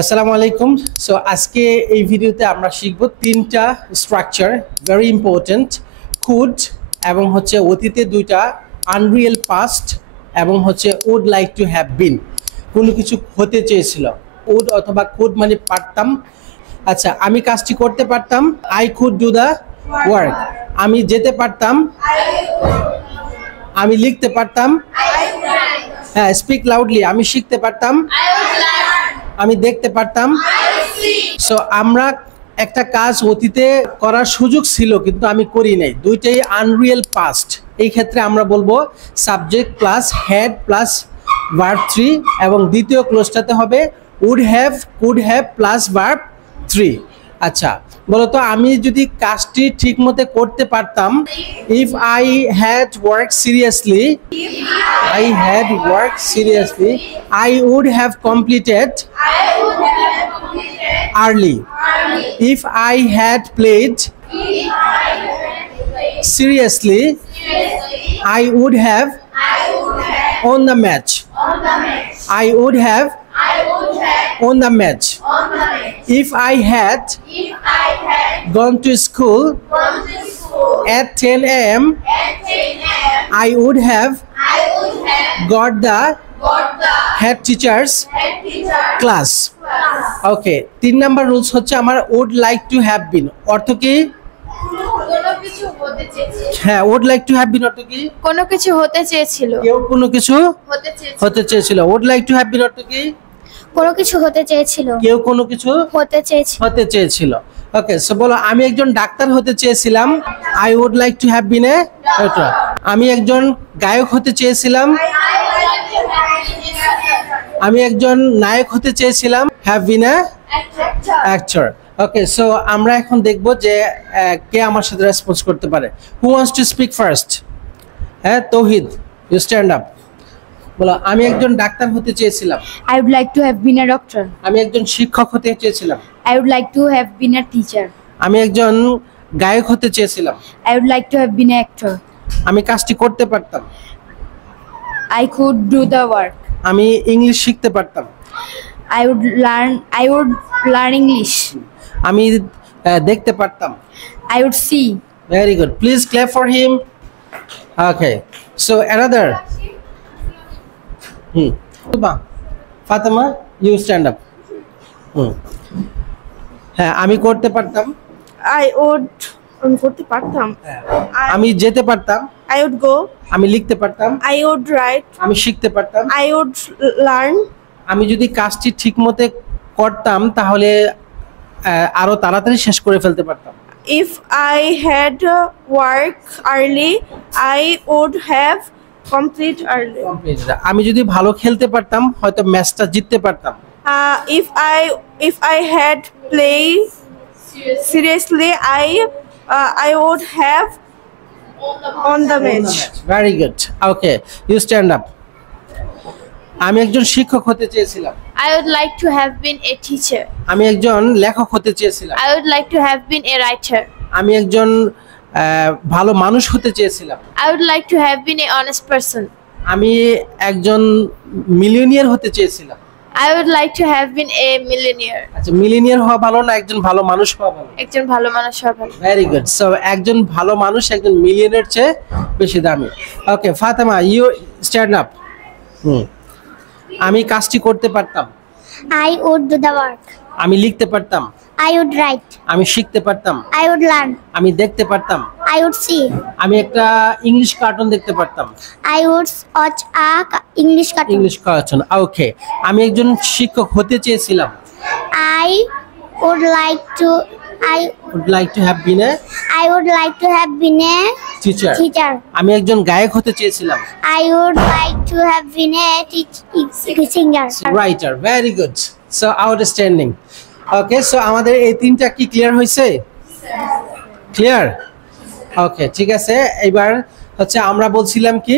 আসসালামু আলাইকুম। সো আজকে এই ভিডিওতে আমরা শিখব তিনটা স্ট্রাকচার, ভেরি ইম্পর্টেন্ট। কুড এবং হচ্ছে অতীতে দুইটা, আনরিয়েল পাস্ট এবং হচ্ছে would like to have been. কোনো কিছু হতে চেয়েছিল, উড অথবা কুড মানে পারতাম। আচ্ছা, আমি কাজটি করতে পারতাম, I could do the work. আমি যেতে পারতাম, আমি লিখতে পারতাম, হ্যাঁ স্পিক লাউডলি, আমি শিখতে পারতাম, আমি দেখতে পারতাম। সো আমরা একটা কাজ অতীতে করার সুযোগ ছিল কিন্তু আমি করি নাই, দুইটাই আনরিয়েল পাস্ট। এই ক্ষেত্রে আমরা বলবো subject plus had plus verb 3 এবং দ্বিতীয় ক্লোজটাতে হবে would have could have plus verb 3। আচ্ছা বলতো, আমি যদি কাজটি ঠিক মতো করতে পারতাম, if I had work seriously, I had worked seriously, I would have completed early. If I had played seriously, I would have won the match. I would have won the match. If I had gone to school at 10 a.m., I would have got the head teacher's class. Okay, 3 number rules হচ্ছে আমার would like to have been অর্থ কি? কোনো কিছু হতে চেয়েছিল। হ্যাঁ, would like to have been অর্থ কি? কোনো কিছু হতে চেয়েছিল। কেউ কোনো কিছু হতে চেয়েছিল। would like to have been অর্থ কি? কোনো কিছু হতে চেয়েছিল। কেউ কোনো কিছু হতে চেয়েছিল। ওকে, সো বলো, আমি একজন ডাক্তার হতে চেয়েছিলাম, I would like to have been a doctor. আমি একজন গায়ক হতে চেয়েছিলাম, আমি একজন নায়ক হতে চেয়েছিলাম, have been A actor. Okay, so আমরা এখন দেখব যে কে আমার সাথে রেসপন্স করতে পারে। Who wants to speak first? হ্যাঁ, তৌহিদ, ইউ স্ট্যান্ড আপ। বলো, আমি একজন ডাক্তার হতে চেয়েছিলাম। I would like to have been a doctor. আমি একজন শিক্ষক হতে চেয়েছিলাম। I would like to have been a teacher. আমি একজন গায়ক হতে চেয়েছিলাম। I would like to have been an actor. আমি কাজটি করতে পারতাম। I could do the work. আমি ইংলিশ শিখতে পারতাম। I would learn English. আমি দেখতে পারতাম। I would see. Very good, please clap for him. Okay, so another. Fatema, you stand up. হ্যাঁ, আমি করতে পারতাম। আমি করতে পারতাম। আমি যেতে পারতাম। I would go. আমি লিখতে পারতাম। I would write. আমি শিখতে পারতাম। I would learn. আমি যদি কাজটি ঠিক মতো করতাম তাহলে আরো তাড়াতাড়ি শেষ করে ফেলতে পারতাম। If I had work early, I would have complete early. আমি যদি ভালো খেলতে পারতাম হয়তো ম্যাচটা জিততে পারতাম। If I had play seriously, I would have on the match. Very good. Okay, you stand up. আমি একজন শিক্ষক হতে চেয়েছিলাম। I would like to have been a teacher. আমি একজন লেখক হতে চেয়েছিলাম। I would like to have been a writer. আমি একজন ভালো মানুষ হতে চেয়েছিলাম। I would like to have been an honest person. আমি একজন মিলিয়নিয়ার হতে চেয়েছিলাম। I would like to have been a millionaire. আচ্ছা, মিলিয়নিয়ার হওয়া ভালো না একজন ভালো মানুষ হওয়া ভালো? একজন ভালো মানুষ হওয়া ভালো। Very good. সো একজন ভালো মানুষ একজন মিলিয়নের চেয়ে বেশি দামি। ওকে, ফাতেমা, ইউ স্ট্যান্ড আপ। আমি কাজটি করতে পারতাম। I would do the work. আমি লিখতে পারতাম। I would write. আমি শিখতে পারতাম। I would learn. আমি দেখতে পারতাম। I would see. আমি একটা ইংলিশ কার্টুন দেখতে পারতাম। I would watch a English cartoon. English cartoon. Okay, আমি একজন শিক্ষক হতে চেয়েছিলাম। I would like to. would like to have been a I would like to have been a teacher. আমি একজন গায়ক হতে চেয়েছিলাম। I would like to have been a singer. Writer. Very good. So outstanding. Okay, so আমাদের এই তিনটা কি clear হয়েছে? ক্লিয়ার? ওকে, ঠিক আছে। এবার হচ্ছে আমরা বলছিলাম কি